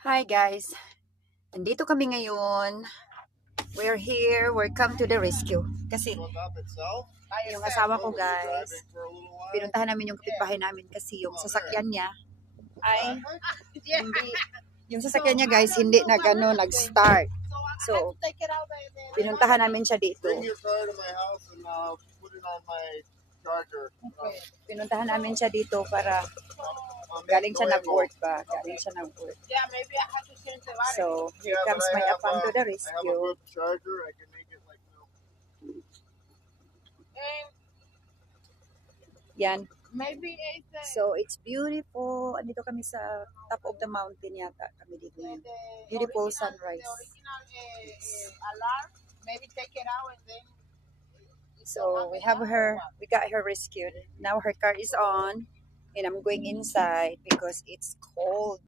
Hi guys, nandito kami ngayon. We're here, we're come to the rescue. Kasi yung asawa ko guys, pinuntahan namin yung kapitbahay namin kasi yung sasakyan niya ay hindi, yung sasakyan niya guys hindi nag-start. So, pinuntahan namin siya dito. Okay. Pinuntahan namin siya dito para galing siya nag-work ba? Galing siya nag-work. So, here comes my afam to the rescue. Yan. So, it's beautiful. Andito kami sa top of the mountain yata. Kami dito ngayon. Beautiful sunrise. So, we got her rescued. Now her car is on. And I'm going inside because it's cold.